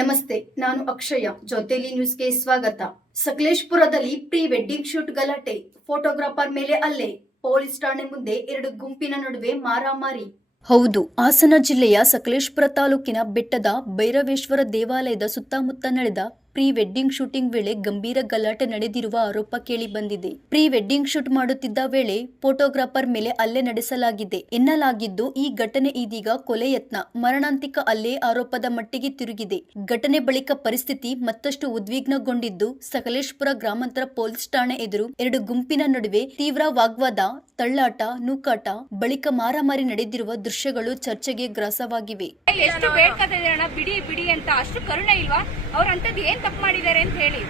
ನಮಸ್ತೆ, ನಾನು ಅಕ್ಷಯ. ಜೊತೆಲಿ ನ್ಯೂಸ್ಗೆ ಸ್ವಾಗತ. ಸಕಲೇಶಪುರದಲ್ಲಿ ಪ್ರೀ ವೆಡ್ಡಿಂಗ್ ಶೂಟ್ ಗಲಾಟೆ, ಫೋಟೋಗ್ರಾಫರ್ ಮೇಲೆ ಹಲ್ಲೆ, ಪೊಲೀಸ್ ಠಾಣೆ ಮುಂದೆ ಎರಡು ಗುಂಪಿನ ನಡುವೆ ಮಾರಾಮಾರಿ. ಹೌದು, ಹಾಸನ ಜಿಲ್ಲೆಯ ಸಕಲೇಶಪುರ ತಾಲೂಕಿನ ಬೆಟ್ಟದ ಭೈರವೇಶ್ವರ ದೇವಾಲಯದ ಸುತ್ತಮುತ್ತ ನಡೆದ ಪ್ರೀ ವೆಡ್ಡಿಂಗ್ ಶೂಟಿಂಗ್ ವೇಳೆ ಗಂಭೀರ ಗಲಾಟೆ ನಡೆದಿರುವ ಆರೋಪ ಕೇಳಿ ಬಂದಿದೆ. ಪ್ರೀ ವೆಡ್ಡಿಂಗ್ ಶೂಟ್ ಮಾಡುತ್ತಿದ್ದ ವೇಳೆ ಫೋಟೋಗ್ರಾಫರ್ ಮೇಲೆ ಹಲ್ಲೆ ನಡೆಸಲಾಗಿದೆ ಎನ್ನಲಾಗಿದ್ದು, ಈ ಘಟನೆ ಇದೀಗ ಕೊಲೆ ಯತ್ನ, ಮರಣಾಂತಿಕ ಹಲ್ಲೆ ಆರೋಪದ ಮಟ್ಟಿಗೆ ತಿರುಗಿದೆ. ಘಟನೆ ಬಳಿಕ ಪರಿಸ್ಥಿತಿ ಮತ್ತಷ್ಟು ಉದ್ವಿಗ್ನಗೊಂಡಿದ್ದು, ಸಕಲೇಶಪುರ ಗ್ರಾಮಾಂತರ ಪೊಲೀಸ್ ಠಾಣೆ ಎದುರು ಎರಡು ಗುಂಪಿನ ನಡುವೆ ತೀವ್ರ ವಾಗ್ವಾದ, ತಳ್ಳಾಟ, ನೂಕಾಟ ಬಳಿಕ ಮಾರಾಮಾರಿ ನಡೆದಿರುವ ದೃಶ್ಯಗಳು ಚರ್ಚೆಗೆ ಗ್ರಾಸವಾಗಿವೆ. ಎಷ್ಟು ಬೇಡ್ಕತಿದಾರಣ ಬಿಡಿ ಬಿಡಿ ಅಂತ, ಅಷ್ಟು ಕರುಣೆ ಇಲ್ವಾ? ಅವ್ರಂತದ್ದು ಏನ್ ತಪ್ಪು ಮಾಡಿದ್ದಾರೆ ಅಂತ ಹೇಳಿ,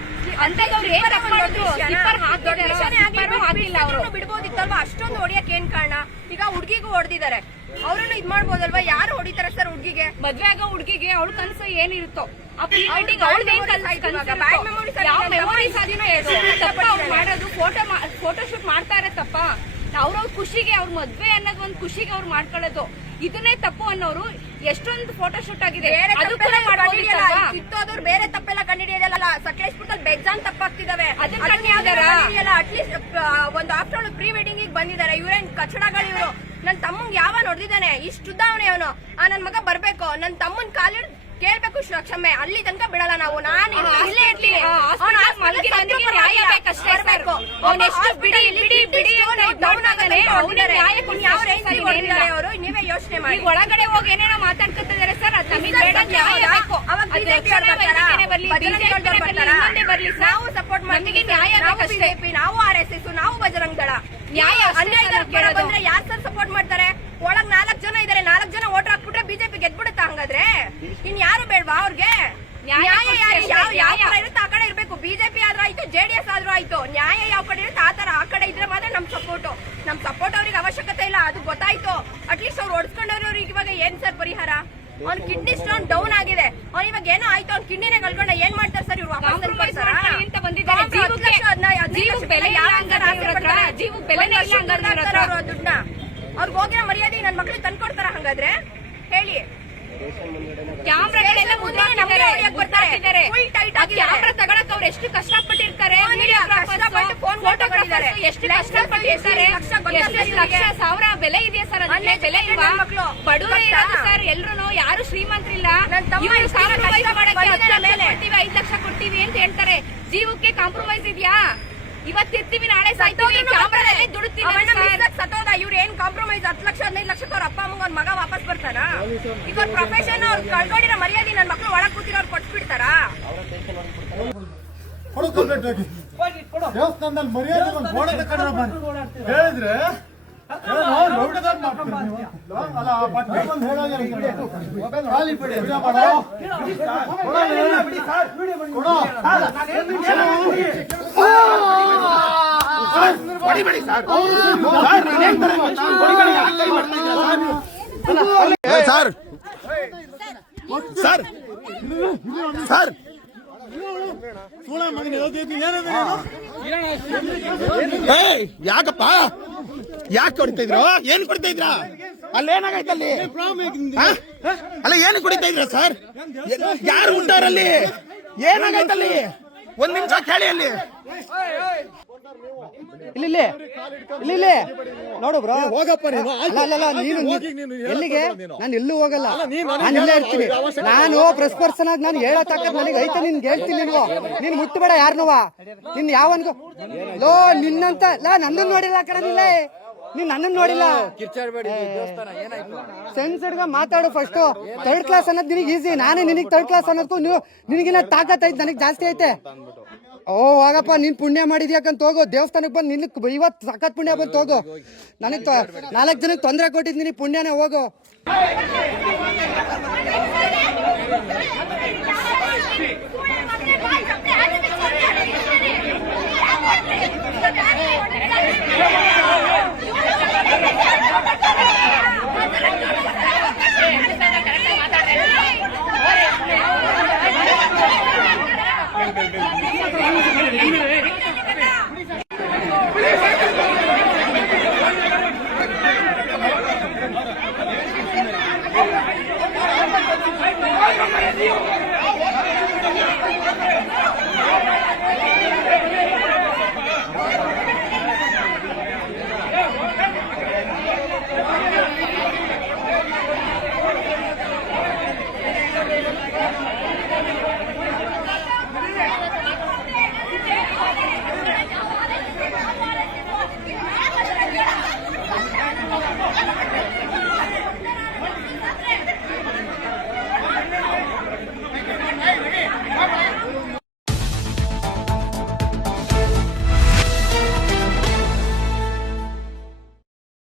ಅಂತದವ್ರು ಏನ್ ತಪ್ಪು ಮಾಡಿದ್ರು? ಬಿಡ್ಬೋದಿತ್ತಲ್ವಾ? ಅಷ್ಟೊಂದು ಹೊಡಿಯಕ್ ಏನ್ ಕಾರಣ? ಈಗ ಹುಡ್ಗಿಗೂ ಹೊಡೆದಿದ್ದಾರೆ, ಅವ್ರನ್ನು ಇದ್ ಮಾಡ್ಬೋದಲ್ವಾ? ಯಾರು ಹೊಡಿತಾರೆ ಸರ್ ಹುಡ್ಗಿಗೆ? ಮದ್ವೆ ಆಗೋ ಹುಡ್ಗಿಗೆ ಅವಳ ಕನಸು ಏನಿರುತ್ತೋ ಮಾಡೋದು, ಫೋಟೋ ಶೂಟ್ ಮಾಡ್ತಾ ಇರತ್ತಪ್ಪ. ಅವ್ರವ್ರ ಖುಷಿಗೆ, ಅವ್ರ ಮದ್ವೆ ಅನ್ನೋದು ಒಂದು ಖುಷಿಗೆ ಅವ್ರು ಮಾಡ್ಕೊಳ್ಳೋದು, ಇದನ್ನೇ ತಪ್ಪು ಅನ್ನೋರು. ಎಷ್ಟೊಂದು ಫೋಟೋ ಶೂಟ್ ಆಗಿದೆ, ಕಿತ್ತೋದ್ರು ಬೇರೆ ತಪ್ಪೆಲ್ಲ ಕಂಡಿಡಿಯೋದಲ್ಲ. ಸಕಲೇಶಪುರದಲ್ಲಿ ಬೇಜಾನ್ ತಪ್ಪಾಗ್ತಿದಾವೆ. ಅಟ್ಲೀಸ್ಟ್ ಒಂದು ಆಫ್ಟರ್ ಆಲ್ ಪ್ರೀ ವೆಡ್ಡಿಂಗ್ ಬಂದಿದ್ದಾರೆ. ಇವ್ರೇನ್ ಕಚಡಗಳು ಇವರು. ನನ್ ತಮ್ಮಂಗ್ ಯಾವ ನೋಡ್ದಿದ್ದಾನೆ? ಇಷ್ಟುದ್ದಾವನೆ ಅವನು. ನನ್ ಮಗ ಬರ್ಬೇಕು, ನನ್ ತಮ್ಮನ್ ಕಾಲಿಡ್ ಕೇಳ್ಬೇಕು ಕ್ಷಮೆ. ಅಲ್ಲಿ ತನಕ ಬಿಡಲ್ಲ ನಾವು. ನಾನು ಇಲ್ಲೇ ಇರ್ತೀನಿ. ನೀವೇ ಯೋಚನೆ ಮಾಡಿ. ಒಳಗಡೆ ಹೋಗಿ ಏನೇನೋ ಮಾತಾಡ್ಕೊತಿದ್ದಾರೆ ಸರ್. ನಾವು ಸಪೋರ್ಟ್ ಮಾಡ್ತೀವಿ. ನಾವು RSS, ನಾವು ಬಜರಂಗ್ ದಳ. ನ್ಯಾಯ ಬಂದ್ರೆ ಯಾರು ಸರ್ ಸಪೋರ್ಟ್ ಮಾಡ್ತಾರೆ? ಒಳಗ್ 4 ಜನ ಇದಾರೆ. 4 ಜನ ವೋಟ್ ಹಾಕ್ಬಿಟ್ರೆ ಬಿಜೆಪಿ ಗೆದ್ಬಿಡುತ್ತಾ? ಹಂಗಾದ್ರೆ ಇನ್ ಯಾರು ಬೇಡ್ವಾ ಅವ್ರಿಗೆ? ನ್ಯಾಯ ಯಾವ ಕಡೆ ಇರುತ್ತೆ ಆ ಕಡೆ ಇರ್ಬೇಕು. ಬಿಜೆಪಿ ಆದ್ರೂ ಆಯ್ತು, JDS ಆದ್ರೂ ಆಯ್ತು. ನ್ಯಾಯ ಯಾವ ಕಡೆ ಇರುತ್ತೆ ಆ ತರ ಆ ಕಡೆ ಇದ್ರೆ ಮಾತ್ರ ನಮ್ ಸಪೋರ್ಟ್ ಅವ್ರಿಗೆ ಅವಶ್ಯಕತೆ ಇಲ್ಲ. ಅದು ಗೊತ್ತಾಯ್ತು. ಅಟ್ಲೀಸ್ಟ್ ಅವ್ರು ಹೊಡ್ಸ್ಕೊಂಡವ್ರಿಗೆ ಇವಾಗ ಏನ್ ಸರ್ ಪರಿಹಾರ? ಅವ್ನ ಕಿಡ್ನಿ ಸ್ಟೋನ್ ಡೌನ್ ಆಗಿದೆ. ಅವ್ನ ಇವಾಗ ಏನೋ ಆಯ್ತು, ಅವ್ನ ಕಿಡ್ನಿನೇ ಕಳ್ಕೊಂಡ ಏನ್ ಮಾಡ್ತಾರೆ ಸರ್ ಇವ್ರು? ವಾಪಸ್ ದುಡ್ಡನ್ನ ಅವ್ರಿಗೆ ಹೋಗಿರೋ ಮರ್ಯಾದೆ ನನ್ ಮಕ್ಳಿಗೆ ತಂದ್ಕೊಡ್ತಾರ? ಹಂಗಾದ್ರೆ ಹೇಳಿ. ಕ್ಯಾಮ್ರಾ ತಗೊಳಕ್ ಅವ್ರು ಎಷ್ಟು ಕಷ್ಟಪಟ್ಟಿರ್ತಾರೆ, ಎಷ್ಟು ಕಷ್ಟಪಟ್ಟಿರ್ತಾರೆ. ಲಕ್ಷ ಸಾವಿರ ಬೆಲೆ ಇದೆಯಾ ಸರ್? ಅದಕ್ಕೆ ಬೆಲೆ ಇಲ್ವಾ? ಬಡವರೇ ಇರೋದು ಸರ್. ಎಲ್ರು ಯಾರು ಶ್ರೀಮಂತರಿಲ್ಲ. 5 ಲಕ್ಷ ಕೊಡ್ತೀವಿ ಅಂತ ಹೇಳ್ತಾರೆ. ಜೀವಕ್ಕೆ ಕಾಂಪ್ರಮೈಸ್ ಇದೆಯಾ? ಇವತ್ತಿರ್ತೀವಿ, ನಾಳೆ ಸಾಯ್ತೀವಿ. ಕ್ಯಾಮ್ರಾದಲ್ಲೇ ದುಡ್ತೀವಿ. ಸತ್ತೋದ ಇವ್ರು ಏನ್ ಕಾಂಪ್ರಮೈಸ್? 10 ಲಕ್ಷ 15 ಲಕ್ಷಕ್ಕೆ ಅವ್ರ ಅಪ್ಪ ಅಮ್ಮಂಗ ಅವ್ರ ಮಗ ವಾಪಸ್ ಬರ್ತಾರ? ಈಗ ಅವ್ರ ಪ್ರೊಫೆಷನ್ ಅವ್ರು ಕಳ್ಕೊಂಡಿರೋ ಮರ್ಯಾದೆ ನನ್ ಮಕ್ಳು ಒಳಗ್ ಕೂತಿರೋರು ಕೊಟ್ಬಿಡ್ತಾರ? ದೇವಸ್ಥಾನದಲ್ಲಿ ಮರ್ಯಾದೆ ಹೇಳಿದ್ರೆ ಸರ್ ಯಾಕಪ್ಪ ಯಾಕೆ ಕೊಡ್ತಾ ಇದ್ರು? ಏನ್ ಕೊಡ್ತಾ ಇದ್ರ? ಅಲ್ಲೇನಾಗೈತೆ ಅಲ್ಲಿ? ಅಲ್ಲ ಏನು ಕುಡಿತಾ ಇದ್ರ ಸರ್? ಯಾರು ಉಂಟಾರಲ್ಲಿ? ಏನಾಗೈತಲ್ಲಿ? ಒಂದ್ ನಿಮಿಷ ಕೇಳಿ. ಅಲ್ಲಿ ಇಲ್ಲಿ ನೋಡು ಬ್ರೋ, ಹೋಗಪ್ಪ ನೀನು. ನೀನು ಎಲ್ಲಿಗೆ? ನಾನು ಎಲ್ಲೂ ಹೋಗಲ್ಲ, ನಾನು ಇಲ್ಲೇ ಇರ್ತೀನಿ. ನಾನು ಪ್ರೆಸ್ ಪರ್ಸನ್ ಆಗಿ ನಾನು ಹೇಳೋ ತಾಕತ್ ನನಗೆ ಐತೆ. ನಿನ್ಗೆ ಹೇಳ್ತೀನಿ, ನೀನು ಮುಟ್ಟಬೇಡ ಯಾರನ್ನವ. ನಿನ್ ಯಾವನ್ಗು ಲೋ ನಿನ್ನಂತ ನನ್ನನ್ನು ನೋಡಿಲ್ಲ ಕಣನಿಲ್ಲ. ನೀನ್ ನನ್ನನ್ನು ನೋಡಿಲ್ಲ. ಸೆನ್ಸರ್ಗ ಮಾತಾಡು ಫಸ್ಟ್. 3rd ಕ್ಲಾಸ್ ಅನ್ನೋದು ನಿನಗೆ ಈಸಿ. ನಾನೇ ನಿನಗೆ 3rd ಕ್ಲಾಸ್ ಅನ್ನೋದಕ್ಕೂ ನಿನಗಿನ ತಾಕತ್ ಐತೆ, ನನಗೆ ಜಾಸ್ತಿ ಐತೆ. ಓ ಆಗಪ್ಪ, ನೀನ್ ಪುಣ್ಯ ಮಾಡಿದ್ಯಾಕಂತ ಹೋಗು. ದೇವಸ್ಥಾನಕ್ಕೆ ಬಂದು ನಿನ್ನ ಇವತ್ತು ಸಖತ್ ಪುಣ್ಯ ಬಂತು ಹೋಗು. ನನಗೆ 4 ಜನಕ್ಕೆ ತೊಂದರೆ ಕೊಟ್ಟಿದ್ ನಿನಗೆ ಪುಣ್ಯನೇ. ಹೋಗು. Dios.